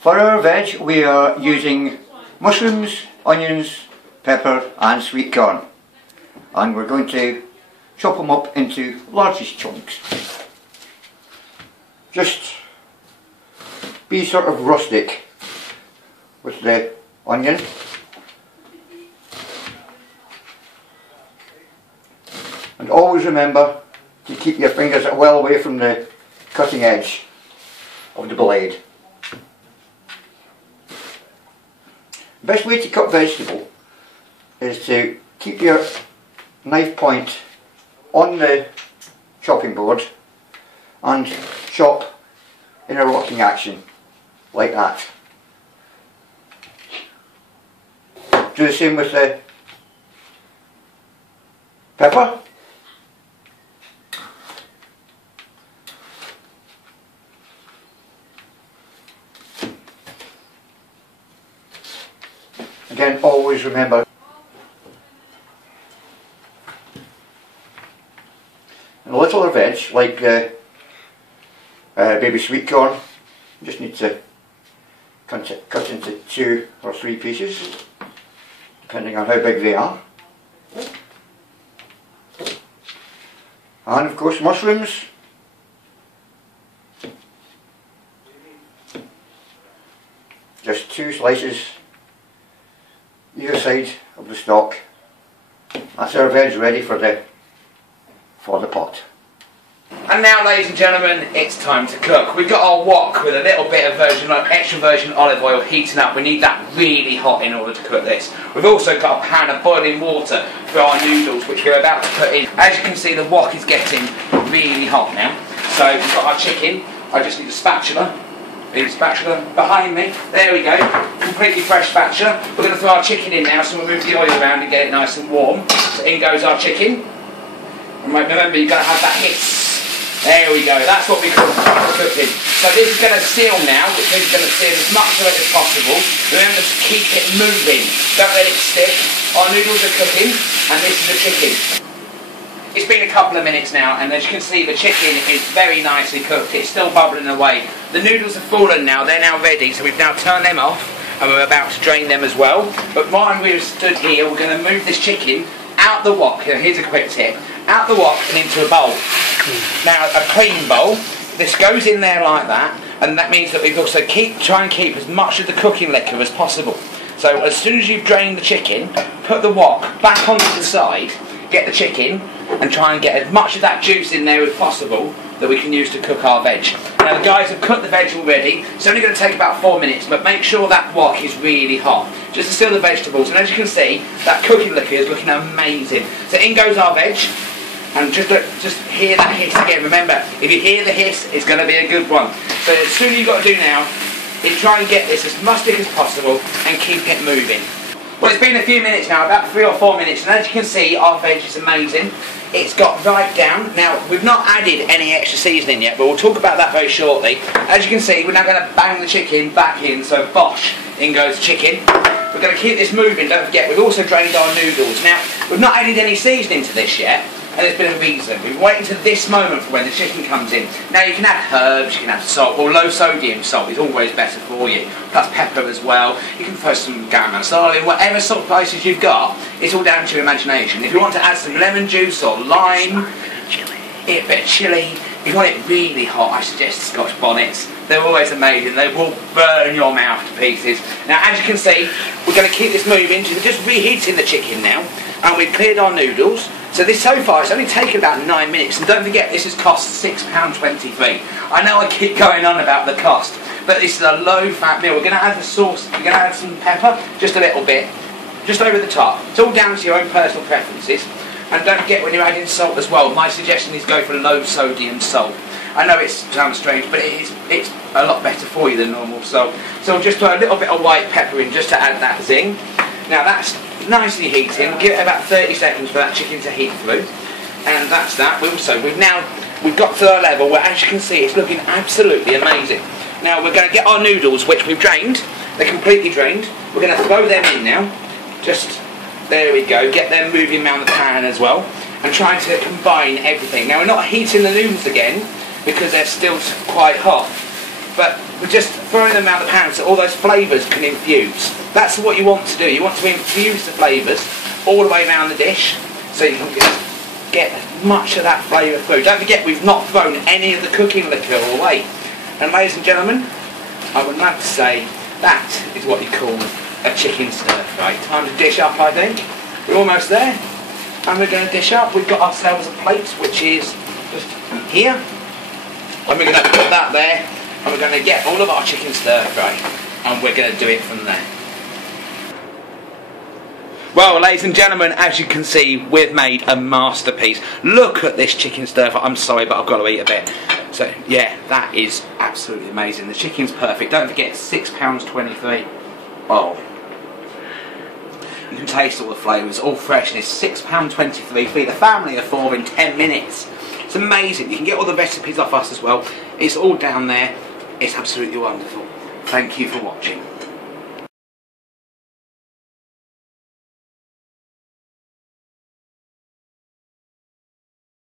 For our veg we are using mushrooms, onions, pepper and sweet corn, and we're going to chop them up into largest chunks. Just be sort of rustic with the onion. And always remember to keep your fingers well away from the cutting edge of the blade. The best way to cut vegetable is to keep your knife point on the chopping board and chop in a rocking action like that. Do the same with the pepper. Again, always remember and a little of veg, like baby sweet corn, you just need to cut into 2 or 3 pieces, depending on how big they are. And of course mushrooms. Just 2 slices either side of the stalk. That's our veg ready for the pot. And now, ladies and gentlemen, it's time to cook. We've got our wok with a little bit of extra virgin olive oil heating up. We need that really hot in order to cook this. We've also got a pan of boiling water for our noodles, which we're about to put in. As you can see, the wok is getting really hot now. So we've got our chicken. I just need a spatula. Big spatula behind me. There we go. Completely fresh spatula. We're going to throw our chicken in now, so we'll move the oil around and get it nice and warm. So in goes our chicken. And remember, you've got to have that hiss. There we go. That's what we call cooking. So this is going to seal now, which means it's going to seal as much of it as possible. Remember to keep it moving. Don't let it stick. Our noodles are cooking, and this is the chicken. It's been a couple of minutes now, and as you can see, the chicken is very nicely cooked. It's still bubbling away. The noodles have fallen now. They're now ready, so we've now turned them off, and we're about to drain them as well. But while we've stood here, we're going to move this chicken out the wok. Here's a quick tip. Out the wok and into a bowl. Now, a clean bowl. This goes in there like that, and that means that we've also try and keep as much of the cooking liquor as possible. So as soon as you've drained the chicken, put the wok back onto the side, get the chicken, and try and get as much of that juice in there as possible that we can use to cook our veg. Now the guys have cooked the veg already. It's only going to take about 4 minutes, but make sure that wok is really hot, just to seal the vegetables. And as you can see, that cooking liquor is looking amazing. So in goes our veg, and just hear that hiss again. Remember, if you hear the hiss, it's going to be a good one. So as soon as you've got to do now is try and get this as mustic as possible and keep it moving. Well, it's been a few minutes now, about 3 or 4 minutes, and as you can see, our veg is amazing. It's got right down. Now, we've not added any extra seasoning yet, but we'll talk about that very shortly. As you can see, we're now going to bang the chicken back in, so bosh, in goes the chicken. We're going to keep this moving, don't forget, we've also drained our noodles. Now, we've not added any seasoning to this yet, and there's been a reason. We've waited to this moment for when the chicken comes in. Now you can add herbs, you can add salt, or low sodium salt is always better for you. Plus pepper as well. You can throw some garam masala in, whatever salt spices you've got. It's all down to your imagination. If you want to add some lemon juice or lime, a bit of chilli. If you want it really hot, I suggest Scotch bonnets. They're always amazing. They will burn your mouth to pieces. Now, as you can see, we're going to keep this moving. We're just reheating the chicken now, and we've cleared our noodles. So this so far, it's only taken about 9 minutes. And don't forget, this has cost £6.23. I know I keep going on about the cost, but this is a low-fat meal. We're going to add the sauce. We're going to add some pepper, just a little bit, just over the top. It's all down to your own personal preferences. And don't forget, when you're adding salt as well, my suggestion is go for low sodium salt. I know it sounds strange, but it's a lot better for you than normal salt. So we'll just put a little bit of white pepper in just to add that zing. Now that's nicely heating. Give it about 30 seconds for that chicken to heat through. And that's that. We've got to a level where, as you can see, it's looking absolutely amazing. Now we're going to get our noodles, which we've drained. They're completely drained. We're going to throw them in now. Just, there we go. Get them moving around the pan as well. And trying to combine everything. Now we're not heating the noodles again, because they're still quite hot. but we're just throwing them around the pan so all those flavours can infuse. That's what you want to do. You want to infuse the flavours all the way around the dish so you can get as much of that flavour through. Don't forget, we've not thrown any of the cooking liquor away. And ladies and gentlemen, I would like to say that is what you call a chicken stir fry. Time to dish up, I think. We're almost there. And we're going to dish up. We've got ourselves a plate which is just here. And we're going to put that there. And we're going to get all of our chicken stir fry. And we're going to do it from there. Well, ladies and gentlemen, as you can see, we've made a masterpiece. Look at this chicken stir fry. I'm sorry, but I've got to eat a bit. So, yeah, that is absolutely amazing. The chicken's perfect. Don't forget, £6.23. Oh. You can taste all the flavours, all fresh, and it's £6.23. Feed a family of 4 in 10 minutes. It's amazing. You can get all the recipes off us as well. It's all down there. It's absolutely wonderful. Thank you for watching.